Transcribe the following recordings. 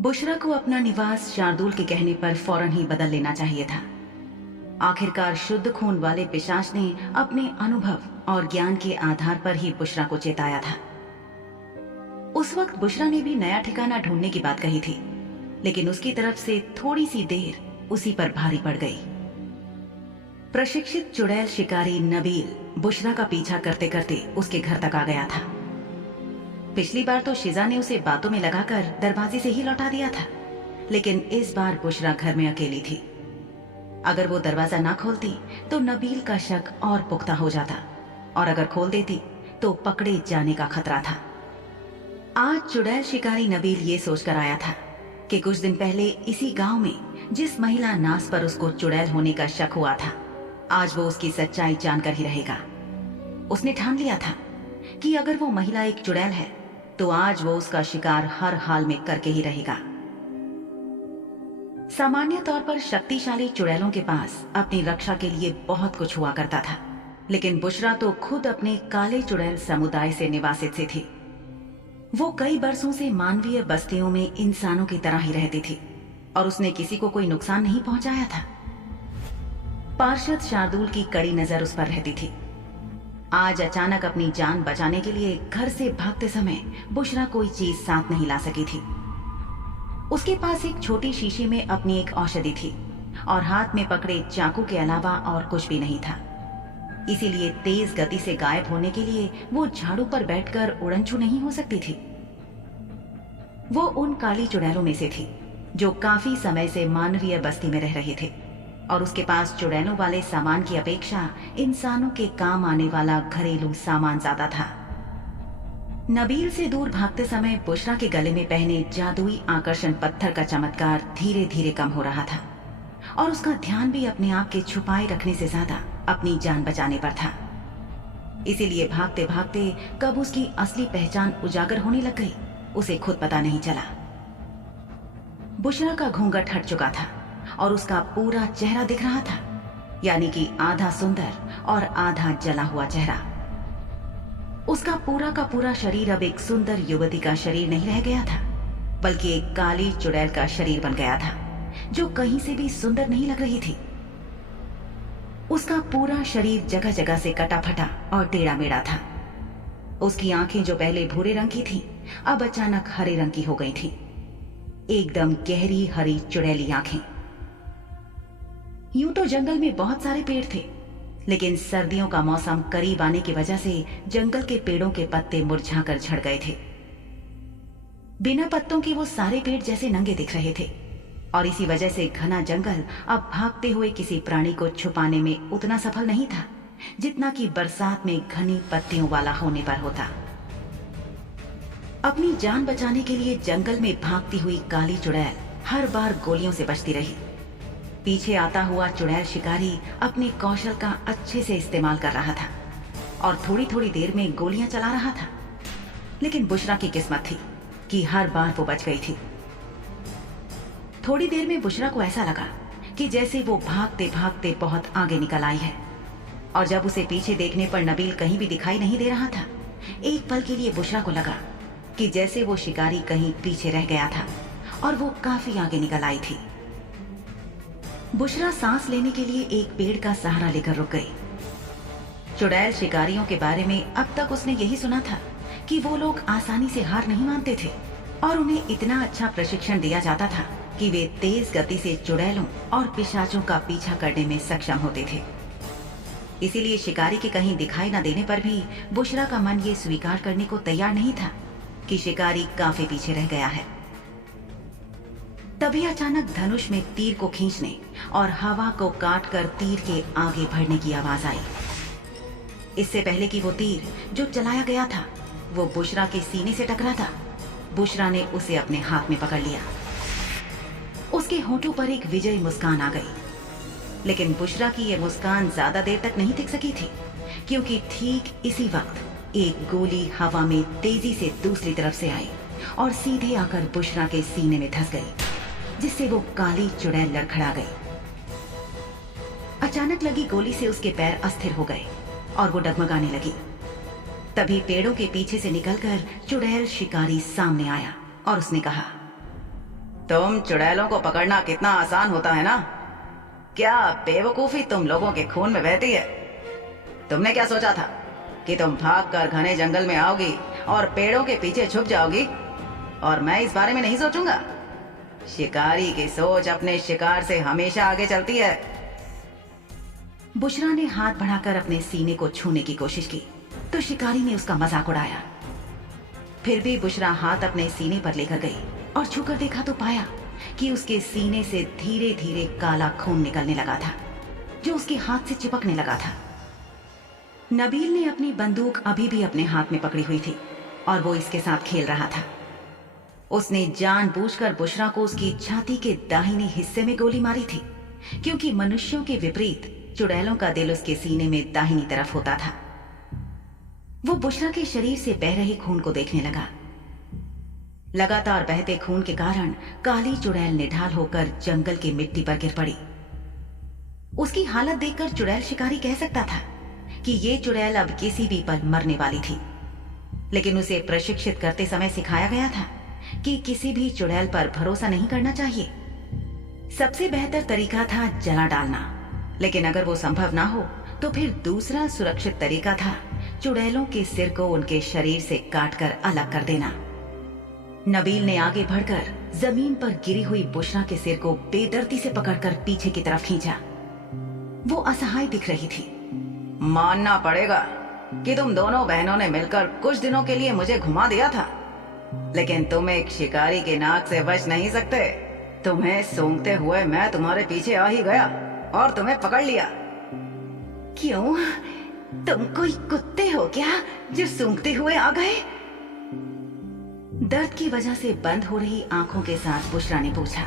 बुशरा को अपना निवास शार्दुल के कहने पर फौरन ही बदल लेना चाहिए था। आखिरकार शुद्ध खून वाले पिशाच ने अपने अनुभव और ज्ञान के आधार पर ही बुशरा को चेताया था। उस वक्त बुशरा ने भी नया ठिकाना ढूंढने की बात कही थी, लेकिन उसकी तरफ से थोड़ी सी देर उसी पर भारी पड़ गई। प्रशिक्षित चुड़ैल शिकारी नबील बुशरा का पीछा करते करते उसके घर तक आ गया था। पिछली बार तो शिजा ने उसे बातों में लगाकर दरवाजे से ही लौटा दिया था, लेकिन इस बार बुशरा घर में अकेली थी। अगर वो दरवाजा ना खोलती तो नबील का शक और पुख्ता हो जाता, और अगर खोल देती तो पकड़े जाने का खतरा था। आज चुड़ैल शिकारी नबील ये सोचकर आया था कि कुछ दिन पहले इसी गांव में जिस महिला नास पर उसको चुड़ैल होने का शक हुआ था, आज वो उसकी सच्चाई जानकर ही रहेगा। उसने ठान लिया था कि अगर वो महिला एक चुड़ैल है तो आज वो उसका शिकार हर हाल में करके ही रहेगा। सामान्य तौर पर शक्तिशाली चुड़ैलों के पास अपनी रक्षा के लिए बहुत कुछ हुआ करता था, लेकिन बुशरा तो खुद अपने काले चुड़ैल समुदाय से निवासित से थी। वो कई बरसों से मानवीय बस्तियों में इंसानों की तरह ही रहती थी और उसने किसी को कोई नुकसान नहीं पहुंचाया था। पार्षद शार्दुल की कड़ी नजर उस पर रहती थी। आज अचानक अपनी जान बचाने के लिए घर से भागते समय बुशरा कोई चीज साथ नहीं ला सकी थी। उसके पास एक छोटी शीशी में अपनी एक औषधि थी और हाथ में पकड़े चाकू के अलावा और कुछ भी नहीं था। इसीलिए तेज गति से गायब होने के लिए वो झाड़ू पर बैठकर उड़नछू नहीं हो सकती थी। वो उन काली चुड़ैलों में से थी जो काफी समय से मानवीय बस्ती में रह रहे थे और उसके पास चुड़ैलों वाले सामान की अपेक्षा इंसानों के काम आने वाला घरेलू सामान ज्यादा था। नबील से दूर भागते समय बुशरा के गले में पहने जादुई आकर्षण पत्थर का चमत्कार धीरे धीरे कम हो रहा था और उसका ध्यान भी अपने आप के छुपाए रखने से ज्यादा अपनी जान बचाने पर था। इसीलिए भागते भागते कब उसकी असली पहचान उजागर होने लग गई उसे खुद पता नहीं चला। बुशरा का घूंघट हट चुका था और उसका पूरा चेहरा दिख रहा था, यानी कि आधा सुंदर और आधा जला हुआ चेहरा। उसका पूरा का पूरा शरीर अब एक सुंदर युवती का शरीर नहीं रह गया था, बल्कि एक काली चुड़ैल का शरीर बन गया था जो कहीं से भी सुंदर नहीं लग रही थी। उसका पूरा शरीर जगह जगह से कटा फटा और टेढ़ा मेढ़ा था। उसकी आंखें जो पहले भूरे रंग की थीं, अब अचानक हरे रंग की हो गई थीं। एकदम गहरी हरी चुड़ैली आंखें। यूं तो जंगल में बहुत सारे पेड़ थे, लेकिन सर्दियों का मौसम करीब आने की वजह से जंगल के पेड़ों के पत्ते मुरझाकर झड़ गए थे। बिना पत्तों के वो सारे पेड़ जैसे नंगे दिख रहे थे और इसी वजह से घना जंगल अब भागते हुए किसी प्राणी को छुपाने में उतना सफल नहीं था जितना कि बरसात में घनी पत्तियों वाला होने पर होता। अपनी जान बचाने के लिए जंगल में भागती हुई काली चुड़ैल हर बार गोलियों से बचती रही। पीछे आता हुआ चुड़ैल शिकारी अपने कौशल का अच्छे से इस्तेमाल कर रहा था और थोड़ी थोड़ी देर में गोलियां चला रहा था, लेकिन बुशरा की किस्मत थी कि हर बार वो बच गई थी। थोड़ी देर में बुशरा को ऐसा लगा कि जैसे वो भागते भागते बहुत आगे निकल आई है, और जब उसे पीछे देखने पर नबील कहीं भी दिखाई नहीं दे रहा था, एक पल के लिए बुशरा को लगा कि जैसे वो शिकारी कहीं पीछे रह गया था और वो काफी आगे निकल आई थी। बुशरा सांस लेने के लिए एक पेड़ का सहारा लेकर रुक गई। चुड़ैल शिकारियों के बारे में अब तक उसने यही सुना था कि वो लोग आसानी से हार नहीं मानते थे और उन्हें इतना अच्छा प्रशिक्षण दिया जाता था कि वे तेज गति से चुड़ैलों और पिशाचों का पीछा करने में सक्षम होते थे। इसीलिए शिकारी के कहीं दिखाई न देने पर भी बुशरा का मन ये स्वीकार करने को तैयार नहीं था कि शिकारी काफी पीछे रह गया है। तभी अचानक धनुष में तीर को खींचने और हवा को काटकर तीर के आगे बढ़ने की आवाज आई। इससे पहले कि वो तीर जो चलाया गया था वो बुशरा के सीने से टकरा था, बुशरा ने उसे अपने हाथ में पकड़ लिया। उसके होठों पर एक विजयी मुस्कान आ गई, लेकिन बुशरा की यह मुस्कान ज्यादा देर तक नहीं टिक सकी थी, क्योंकि ठीक इसी वक्त एक गोली हवा में तेजी से दूसरी तरफ से आई और सीधे आकर बुशरा के सीने में धंस गई, जिससे वो काली चुड़ैल लड़खड़ा गई। अचानक लगी गोली से उसके पैर अस्थिर हो गए और वो डगमगाने लगी। तभी पेड़ों के पीछे से निकलकर चुड़ैल शिकारी सामने आया और उसने कहा, तुम चुड़ैलों को पकड़ना कितना आसान होता है ना। क्या बेवकूफी तुम लोगों के खून में बहती है। तुमने क्या सोचा था कि तुम भागकर घने जंगल में आओगी और पेड़ों के पीछे छुप जाओगी और मैं इस बारे में नहीं सोचूंगा। शिकारी की सोच अपने शिकार से हमेशा आगे चलती है। बुशरा ने हाथ बढ़ाकर अपने सीने को छूने की कोशिश की तो शिकारी ने उसका मजाक उड़ाया। फिर भी बुशरा हाथ अपने सीने पर लेकर गई और छूकर देखा तो पाया कि उसके सीने से धीरे धीरे काला खून निकलने लगा था जो उसके हाथ से चिपकने लगा था। नबील ने अपनी बंदूक अभी भी अपने हाथ में पकड़ी हुई थी और वो इसके साथ खेल रहा था। उसने जानबूझकर बुशरा को उसकी छाती के दाहिने हिस्से में गोली मारी थी क्योंकि मनुष्यों के विपरीत चुड़ैलों का दिल उसके सीने में दाहिनी तरफ होता था। वो बुशरा के शरीर से बह रहे खून को देखने लगा। लगातार बहते खून के कारण काली चुड़ैल निढाल होकर जंगल की मिट्टी पर गिर पड़ी। उसकी हालत देखकर चुड़ैल शिकारी कह सकता था कि ये चुड़ैल अब किसी भी पल मरने वाली थी, लेकिन उसे प्रशिक्षित करते समय सिखाया गया था कि किसी भी चुड़ैल पर भरोसा नहीं करना चाहिए। सबसे बेहतर तरीका था जला डालना, लेकिन अगर वो संभव ना हो तो फिर दूसरा सुरक्षित तरीका था चुड़ैलों के सिर को उनके शरीर से काटकर अलग कर देना। नबील ने आगे बढ़कर जमीन पर गिरी हुई बुशरा के सिर को बेदर्दी से पकड़कर पीछे की तरफ खींचा। वो असहाय दिख रही थी। मानना पड़ेगा कि तुम दोनों बहनों ने मिलकर कुछ दिनों के लिए मुझे घुमा दिया था, लेकिन तुम एक शिकारी के नाक से बच नहीं सकते। तुम्हें सूंघते हुए मैं तुम्हारे पीछे आ ही गया और तुम्हें पकड़ लिया। क्यों? तुम कोई कुत्ते हो क्या जो सूंघते हुए आ गए? दर्द की वजह से बंद हो रही आंखों के साथ बुशरा ने पूछा।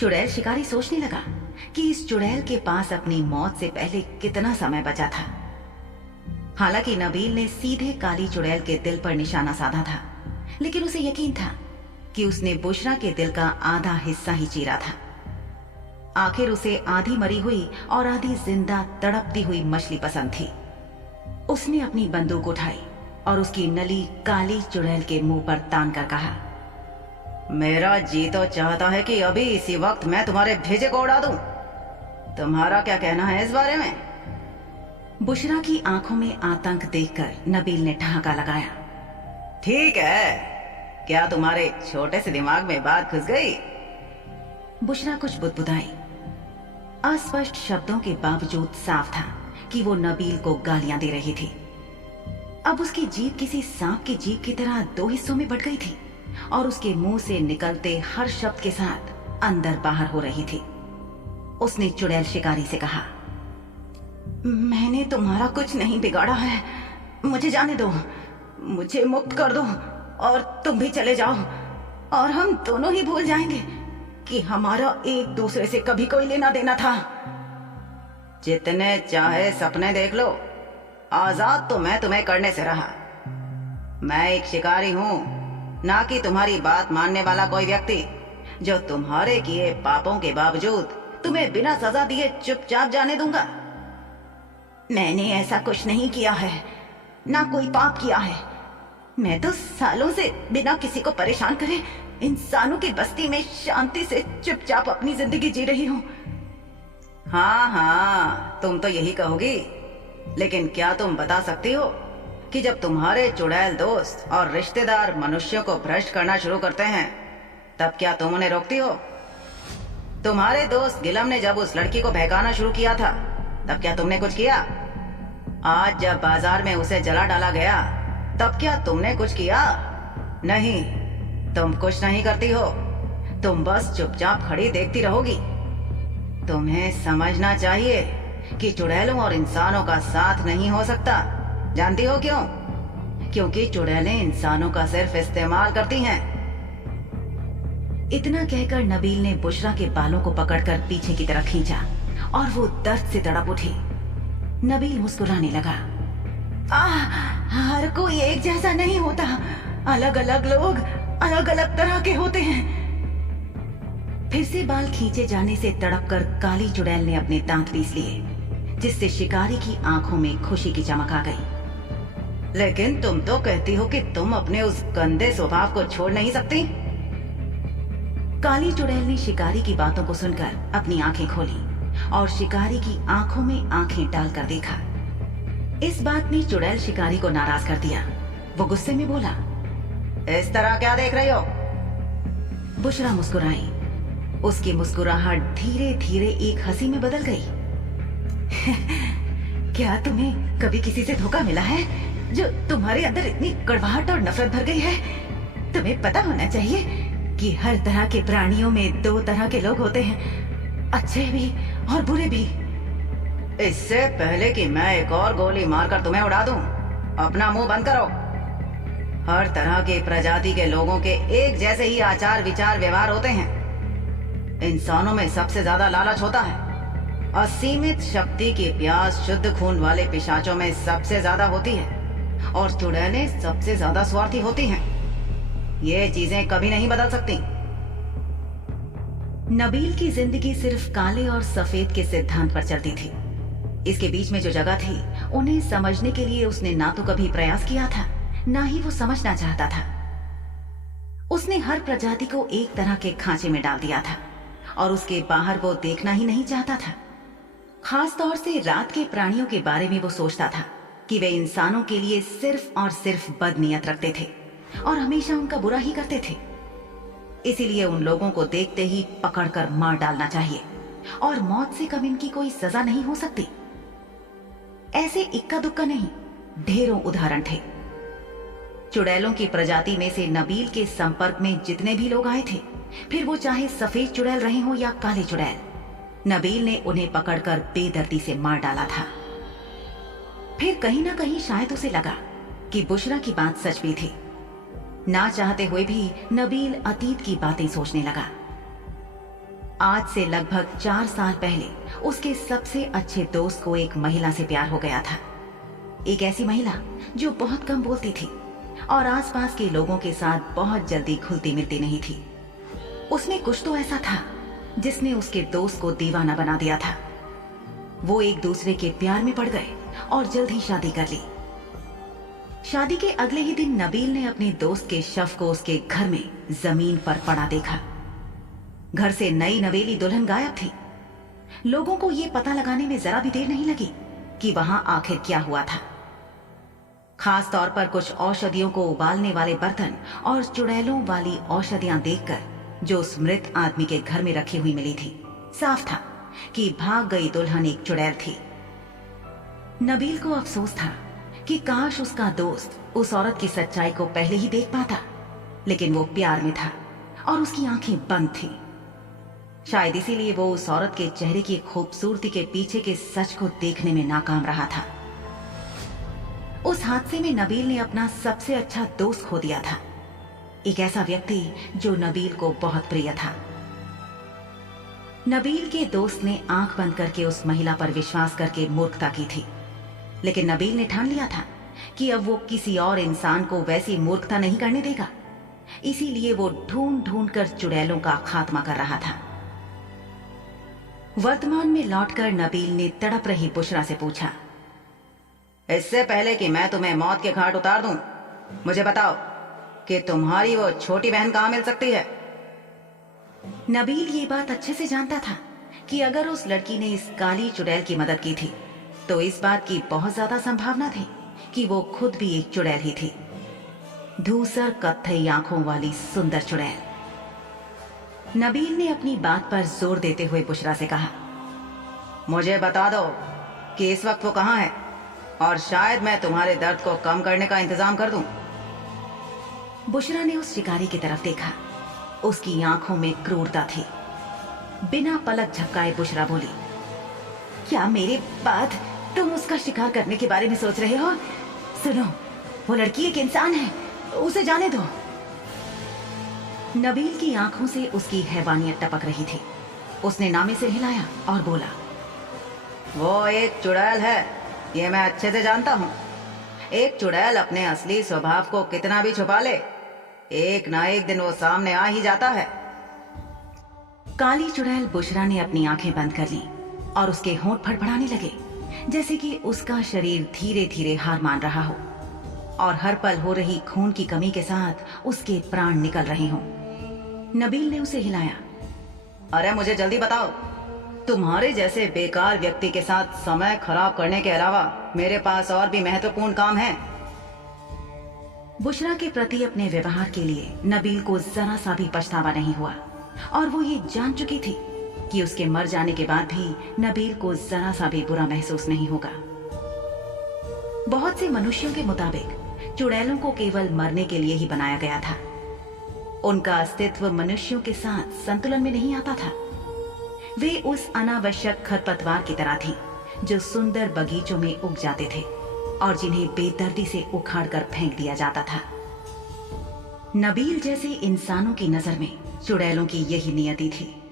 चुड़ैल शिकारी सोचने लगा कि इस चुड़ैल के पास अपनी मौत से पहले कितना समय बचा था। हालांकि नबील ने सीधे काली चुड़ैल के दिल पर निशाना साधा था, लेकिन उसे यकीन था कि उसने बुशरा के दिल का आधा हिस्सा ही चीरा था। आखिर उसे आधी मरी हुई और आधी जिंदा तड़पती हुई मछली पसंद थी। उसने अपनी बंदूक उठाई और उसकी नली काली चुड़ैल के मुंह पर तान कर कहा, मेरा जी तो चाहता है कि अभी इसी वक्त मैं तुम्हारे भेजे को उड़ा दूं। तुम्हारा क्या कहना है इस बारे में? बुशरा की आंखों में आतंक देखकर नबील ने ठहाका लगाया। ठीक है, क्या तुम्हारे छोटे से दिमाग में बात घुस गई? बुशरा कुछ बुदबुदाई। अस्पष्ट शब्दों के बावजूद साफ था कि वो नबील को गालियां दे रही थी। अब उसकी जीभ किसी सांप की जीभ की तरह दो हिस्सों में बट गई थी और उसके मुंह से निकलते हर शब्द के साथ अंदर बाहर हो रही थी। उसने चुड़ैल शिकारी से कहा, मैंने तुम्हारा कुछ नहीं बिगाड़ा है, मुझे जाने दो, मुझे मुक्त कर दो और तुम भी चले जाओ और हम दोनों ही भूल जाएंगे कि हमारा एक दूसरे से कभी कोई लेना देना था। जितने चाहे सपने देख लो, आजाद तो मैं तुम्हें करने से रहा। मैं एक शिकारी हूं, ना कि तुम्हारी बात मानने वाला कोई व्यक्ति जो तुम्हारे किए पापों के बावजूद तुम्हें बिना सजा दिए चुपचाप जाने दूंगा। मैंने ऐसा कुछ नहीं किया है, ना कोई पाप किया है। मैं तो सालों से बिना किसी को परेशान करे इंसानों की बस्ती में शांति से चुपचाप अपनी जिंदगी जी रही हूँ। हाँ हाँ, तुम तो यही कहोगी, लेकिन क्या तुम बता सकती हो कि जब तुम्हारे चुड़ैल दोस्त और रिश्तेदार मनुष्यों को भ्रष्ट करना शुरू करते हैं तब क्या तुम उन्हें रोकती हो? तुम्हारे दोस्त गिलम ने जब उस लड़की को बहकाना शुरू किया था तब क्या तुमने कुछ किया? आज जब बाजार में उसे जला डाला गया तब क्या तुमने कुछ किया? नहीं, तुम कुछ नहीं करती हो, तुम बस चुपचाप खड़ी देखती रहोगी। तुम्हें समझना चाहिए कि चुड़ैलों और इंसानों का साथ नहीं हो सकता। जानती हो क्यों? क्योंकि चुड़ैलें इंसानों का सिर्फ इस्तेमाल करती हैं। इतना कहकर नबील ने बुशरा के बालों को पकड़कर पीछे की तरफ खींचा और वो दर्द से तड़प उठी। नबील मुस्कुराने लगा। हर कोई एक जैसा नहीं होता, अलग अलग लोग अलग अलग तरह के होते हैं। फिर से बाल खींचे जाने से तड़पकर काली चुड़ैल ने अपने दांत पीस लिए, जिससे शिकारी की आंखों में खुशी की चमक आ गई। लेकिन तुम तो कहती हो कि तुम अपने उस गंदे स्वभाव को छोड़ नहीं सकती। काली चुड़ैल ने शिकारी की बातों को सुनकर अपनी आंखें खोली और शिकारी की आंखों में आंखें डालकर देखा। इस बात ने चुड़ैल शिकारी को नाराज कर दिया। वो गुस्से में बोला, इस तरह क्या देख रही हो? बुशरा मुस्कुराई। उसकी मुस्कुराहट धीरे धीरे एक हंसी में बदल गई। क्या तुम्हें कभी किसी से धोखा मिला है जो तुम्हारे अंदर इतनी कड़वाहट और नफरत भर गई है? तुम्हें पता होना चाहिए कि हर तरह के प्राणियों में दो तरह के लोग होते हैं, अच्छे भी और बुरे भी। इससे पहले कि मैं एक और गोली मारकर तुम्हें उड़ा दूं, अपना मुंह बंद करो। हर तरह के प्रजाति के लोगों के एक जैसे ही आचार विचार व्यवहार होते हैं। इंसानों में सबसे ज्यादा लालच होता है। असीमित शक्ति की प्यास शुद्ध खून वाले पिशाचों में सबसे ज्यादा होती है और चुड़ैलें सबसे ज्यादा स्वार्थी होती हैं। ये चीजें कभी नहीं बदल सकती। नबील की जिंदगी सिर्फ काले और सफेद के सिद्धांत पर चलती थी। इसके बीच में जो जगह थी, उन्हें समझने के लिए उसने ना तो कभी प्रयास किया था, ना ही वो समझना चाहता था। उसने हर प्रजाति को एक तरह के खांचे में डाल दिया था और उसके बाहर वो देखना ही नहीं चाहता था। खास तौर से रात के प्राणियों के बारे में वो सोचता था कि वे इंसानों के लिए सिर्फ और सिर्फ बदनीयत रखते थे और हमेशा उनका बुरा ही करते थे। इसीलिए उन लोगों को देखते ही पकड़कर मार डालना चाहिए और मौत से कम इनकी कोई सजा नहीं हो सकती। ऐसे इक्का दुक्का नहीं, ढेरों उदाहरण थे। चुड़ैलों की प्रजाति में से नबील के संपर्क में जितने भी लोग आए थे, फिर वो चाहे सफेद चुड़ैल रहे हो या काले चुड़ैल, नबील ने उन्हें पकड़कर बेदर्दी से मार डाला था। फिर कहीं ना कहीं शायद उसे लगा कि बुशरा की बात सच भी थी। ना चाहते हुए भी नबील अतीत की बातें सोचने लगा। आज से लगभग 4 साल पहले उसके सबसे अच्छे दोस्त को एक महिला से प्यार हो गया था। एक ऐसी महिला जो बहुत कम बोलती थी और आसपास के लोगों के साथ बहुत जल्दी घुलती मिलती नहीं थी। उसमें कुछ तो ऐसा था जिसने उसके दोस्त को दीवाना बना दिया था। वो एक दूसरे के प्यार में पड़ गए और जल्द ही शादी कर ली। शादी के अगले ही दिन नबील ने अपने दोस्त के शव को उसके घर में जमीन पर पड़ा देखा। घर से नई नवेली दुल्हन गायब थी। लोगों को यह पता लगाने में जरा भी देर नहीं लगी कि वहां आखिर क्या हुआ था। खास तौर पर कुछ औषधियों को उबालने वाले बर्तन और चुड़ैलों वाली औषधियां देखकर जो उस मृत आदमी के घर में रखी हुई मिली थी, साफ था कि भाग गई दुल्हन एक चुड़ैल थी। नबील को अफसोस था कि काश उसका दोस्त उस औरत की सच्चाई को पहले ही देख पाता, लेकिन वो प्यार में था और उसकी आंखें बंद थी। शायद इसीलिए वो उस औरत के चेहरे की खूबसूरती के पीछे के सच को देखने में नाकाम रहा था। उस हादसे में नबील ने अपना सबसे अच्छा दोस्त खो दिया था, एक ऐसा व्यक्ति जो नबील को बहुत प्रिय था। नबील के दोस्त ने आंख बंद करके उस महिला पर विश्वास करके मूर्खता की थी, लेकिन नबील ने ठान लिया था कि अब वो किसी और इंसान को वैसी मूर्खता नहीं करने देगा। इसीलिए वो ढूंढ ढूंढ कर चुड़ैलों का खात्मा कर रहा था। वर्तमान में लौटकर नबील ने तड़प रही बुशरा से पूछा, इससे पहले कि मैं तुम्हें मौत के घाट उतार दूं, मुझे बताओ कि तुम्हारी वो छोटी बहन कहां मिल सकती है? नबील ये बात अच्छे से जानता था कि अगर उस लड़की ने इस काली चुड़ैल की मदद की थी तो इस बात की बहुत ज्यादा संभावना थी कि वो खुद भी एक चुड़ैल ही थी, धूसर कत्थई आंखों वाली सुंदर चुड़ैल। नबील ने अपनी बात पर जोर देते हुए बुशरा से कहा, मुझे बता दो कि इस वक्त वो कहां है और शायद मैं तुम्हारे दर्द को कम करने का इंतजाम कर दूं। बुशरा ने उस शिकारी की तरफ देखा। उसकी आंखों में क्रूरता थी। बिना पलक झपकाए बुशरा बोली, क्या मेरे बाद तुम उसका शिकार करने के बारे में सोच रहे हो? सुनो, वो लड़की एक इंसान है, उसे जाने दो। नबील की आंखों से उसकी हैवानियत टपक रही थी। उसने नामे से हिलाया और बोला, वो एक चुड़ैल है, ये मैं अच्छे से जानता हूं। एक चुड़ैल अपने असली स्वभाव को कितना भी छुपा ले, एक ना एक दिन वो सामने आ ही जाता है। काली चुड़ैल बुशरा ने अपनी आंखें बंद कर ली और उसके होंठ फड़फड़ाने लगे, जैसे कि उसका शरीर धीरे धीरे हार मान रहा हो और हर पल हो रही खून की कमी के साथ उसके प्राण निकल रहे हों। नबील ने उसे हिलाया। अरे मुझे जल्दी बताओ, तुम्हारे जैसे बेकार व्यक्ति के साथ समय खराब करने के अलावा मेरे पास और भी महत्वपूर्ण काम है। बुशरा के प्रति अपने व्यवहार के लिए नबील को जरा सा भी पछतावा नहीं हुआ और वो ये जान चुकी थी कि उसके मर जाने के बाद भी नबील को जरा सा भी बुरा महसूस नहीं होगा। बहुत से मनुष्यों के मुताबिक चुड़ैलों को केवल मरने के लिए ही बनाया गया था। उनका अस्तित्व मनुष्यों के साथ संतुलन में नहीं आता था। वे उस अनावश्यक खरपतवार की तरह थी जो सुंदर बगीचों में उग जाते थे और जिन्हें बेदर्दी से उखाड़कर फेंक दिया जाता था। नबील जैसे इंसानों की नजर में चुड़ैलों की यही नियति थी।